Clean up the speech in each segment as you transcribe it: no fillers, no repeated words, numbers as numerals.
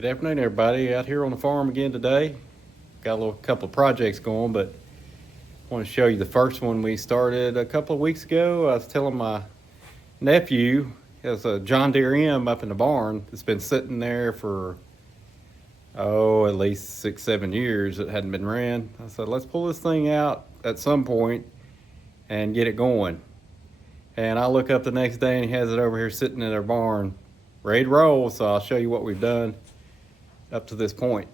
Good afternoon, everybody. Out here on the farm again today. Got a couple of projects going, but I want to show you the first one we started a couple of weeks ago. I was telling my nephew, he has a John Deere M up in the barn. It's been sitting there for, at least 6-7 years. It hadn't been ran. I said, let's pull this thing out at some point and get it going. And I look up the next day and he has it over here sitting in our barn, ready to roll. So I'll show you what we've done up to this point.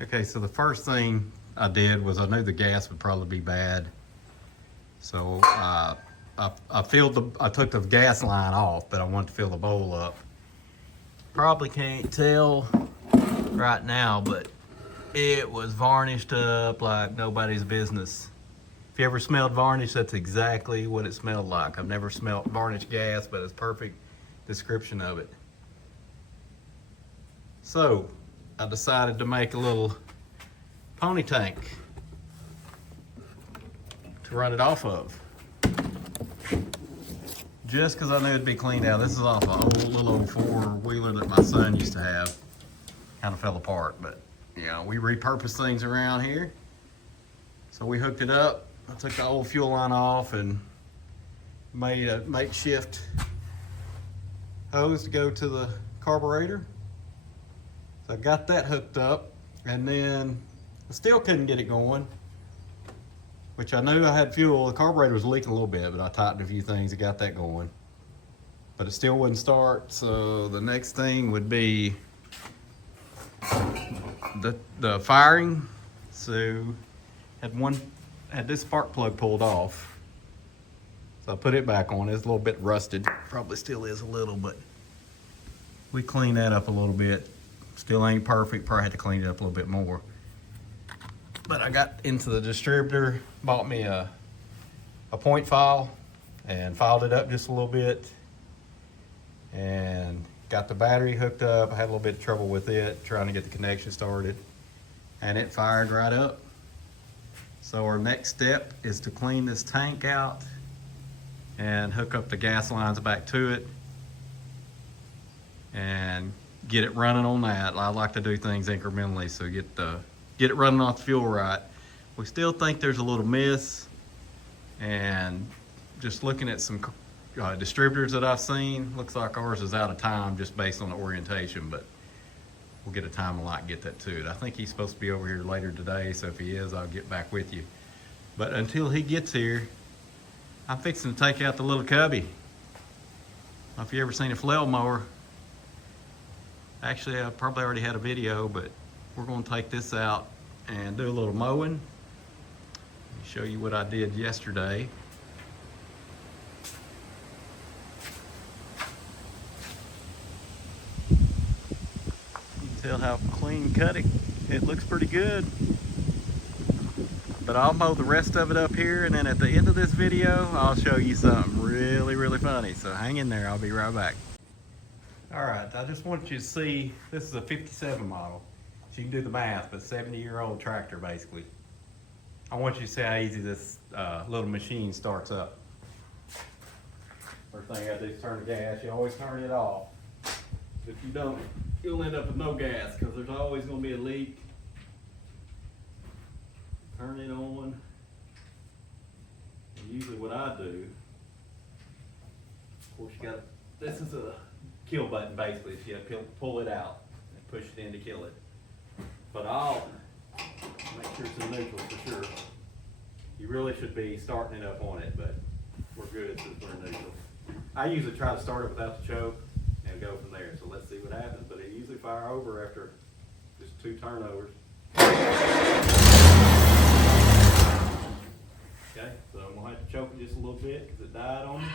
Okay, so the first thing I did was I knew the gas would probably be bad. So I took the gas line off, but I wanted to fill the bowl up. Probably can't tell right now, but it was varnished up like nobody's business. If you ever smelled varnish, that's exactly what it smelled like. I've never smelled varnished gas, but it's a perfect description of it. So I decided to make a little pony tank to run it off of. Just because I knew it'd be cleaned out. This is off an little old four-wheeler that my son used to have. Kind of fell apart, but we repurpose things around here. So we hooked it up. I took the old fuel line off and made a makeshift hose to go to the carburetor. So I got that hooked up, and then I still couldn't get it going, which I knew I had fuel. The carburetor was leaking a little bit, but I tightened a few things and got that going. But it still wouldn't start, so the next thing would be the firing. So had this spark plug pulled off. So I put it back on. It's a little bit rusted. Probably still is a little, but we cleaned that up a little bit. Still ain't perfect, probably had to clean it up a little bit more. But I got into the distributor, bought me a point file and filed it up just a little bit and got the battery hooked up. I had a little bit of trouble with it, trying to get the connection started, and it fired right up. So our next step is to clean this tank out and hook up the gas lines back to it and get it running on that. I like to do things incrementally, so get it running off the fuel right. We still think there's a little miss, and just looking at some distributors that I've seen, looks like ours is out of time just based on the orientation, but we'll get a time light and get that to it. I think he's supposed to be over here later today, so if he is, I'll get back with you. But until he gets here, I'm fixing to take out the little cubby. I don't know if you ever seen a flail mower. Actually, I probably already had a video, but we're going to take this out and do a little mowing. Let me show you what I did yesterday. You can tell how clean cut it looks pretty good. But I'll mow the rest of it up here, and then at the end of this video, I'll show you something really, really funny. So hang in there, I'll be right back. All right, I just want you to see, this is a 57 model. So you can do the math, but 70-year-old tractor, basically. I want you to see how easy this little machine starts up. First thing I do is turn the gas. You always turn it off. If you don't, you'll end up with no gas, because there's always going to be a leak. Turn it on. And usually what I do, of course this is a kill button basically, so you have to pull it out and push it in to kill it. But I'll make sure it's in neutral for sure. You really should be starting it up on it, but we're good since we're in neutral. I usually try to start it without the choke and go from there. So let's see what happens, but it usually fire over after just 2 turnovers. Okay, so I'm gonna have to choke it just a little bit because it died on me.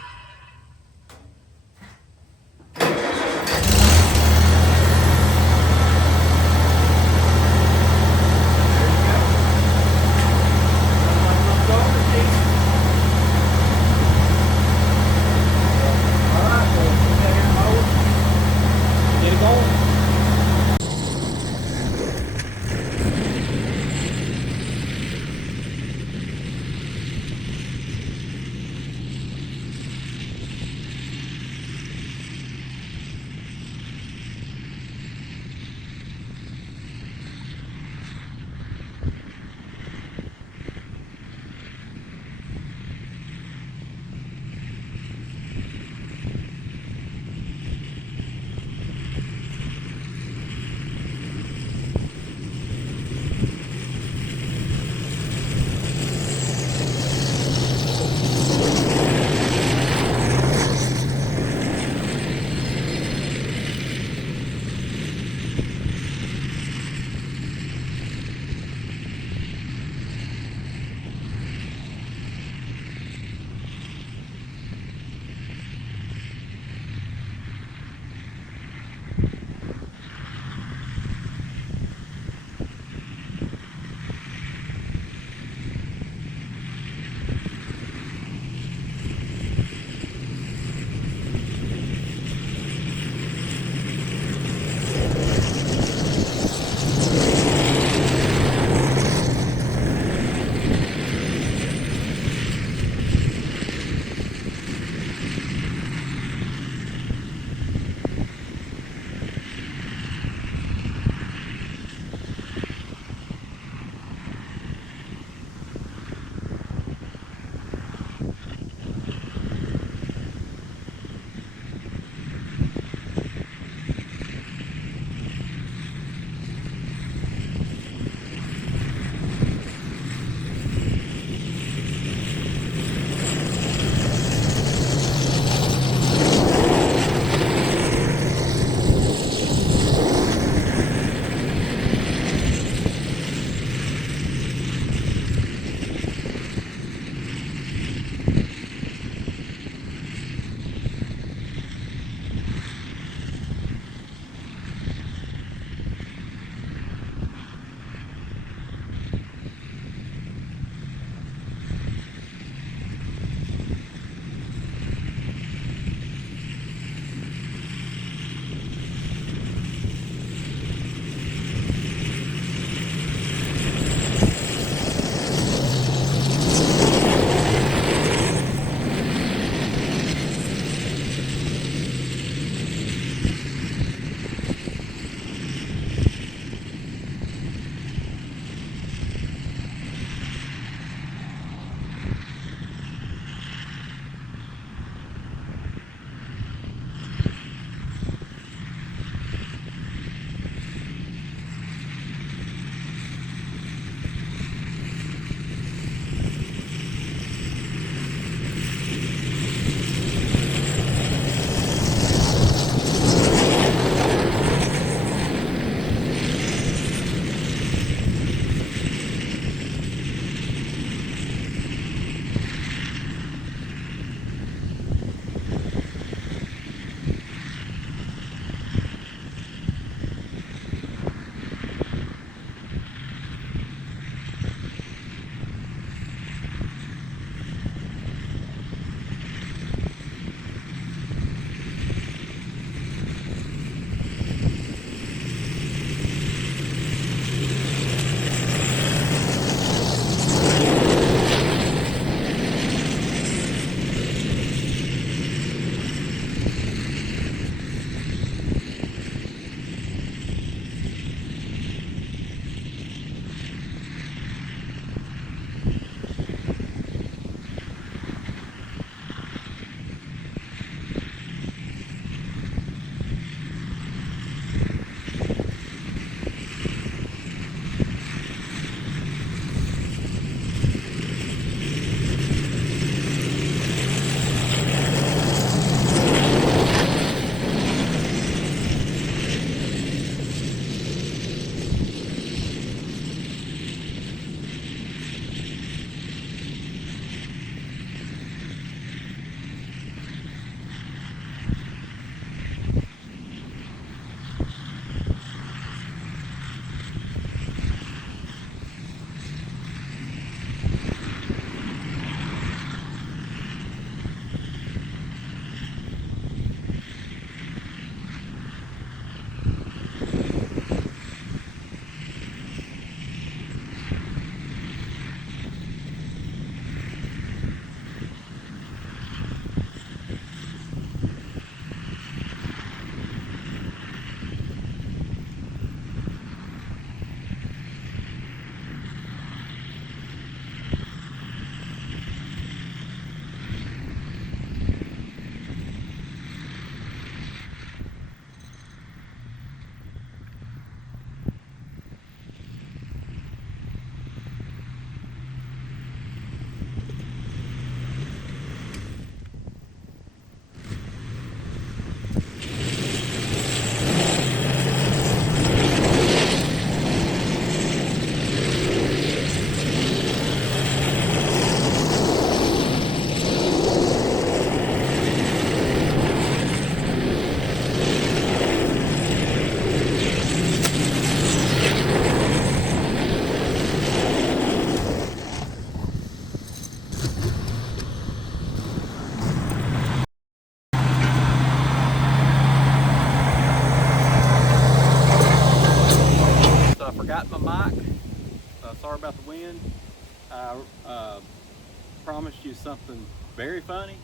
promised you something very funny.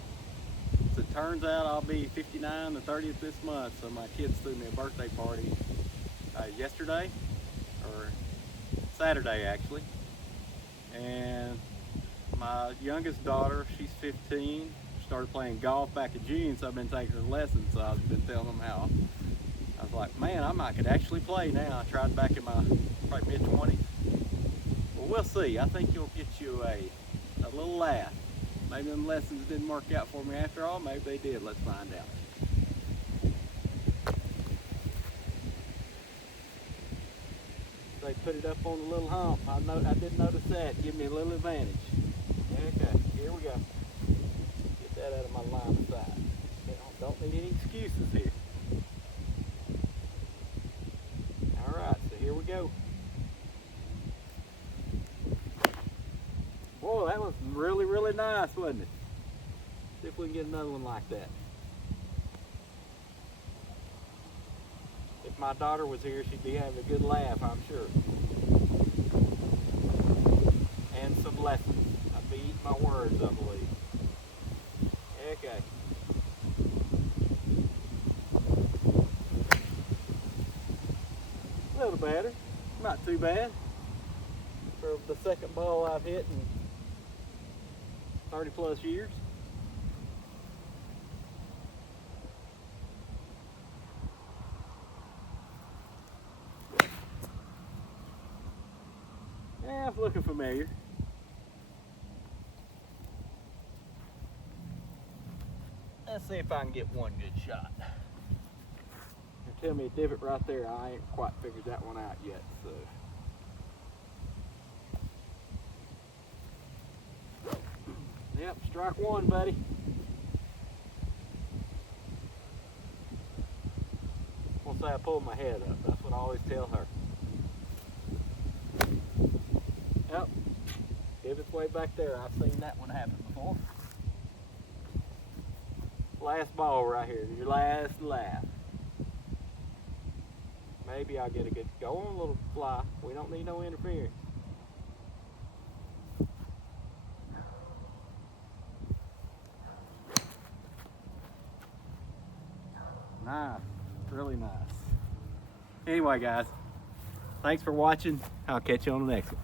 As it turns out, I'll be 59 the 30th this month, so my kids threw me a birthday party yesterday, or Saturday actually. And my youngest daughter, she's 15, started playing golf back in June, so I've been taking her lessons. So I've been telling them how I was like, man, I could actually play now. I tried back in my probably mid-20s. Well, we'll see. I think you'll get you a little laugh. Maybe them lessons didn't work out for me after all. Maybe they did. Let's find out. They put it up on the little hump. I did notice that. Give me a little advantage. Okay, here we go. Get that out of my line of sight. Don't need any excuses here. All right, so here we go. Whoa, that was really, really nice, wasn't it? See if we can get another one like that. If my daughter was here, she'd be having a good laugh, I'm sure. And some lessons. I'd be eating my words, I believe. Okay. A little better. Not too bad. For the second ball I've hit in 30 plus years. Yeah, it's looking familiar. Let's see if I can get one good shot. Tell me a divot right there. I ain't quite figured that one out yet, so. Yep, strike one, buddy. Won't say I pulled my head up. That's what I always tell her. Yep, divot's way back there. I've seen that one happen before. Last ball right here, your last laugh. Maybe I'll get a good, go on, little fly. We don't need no interference. Nice, really nice. Anyway guys, thanks for watching. I'll catch you on the next one.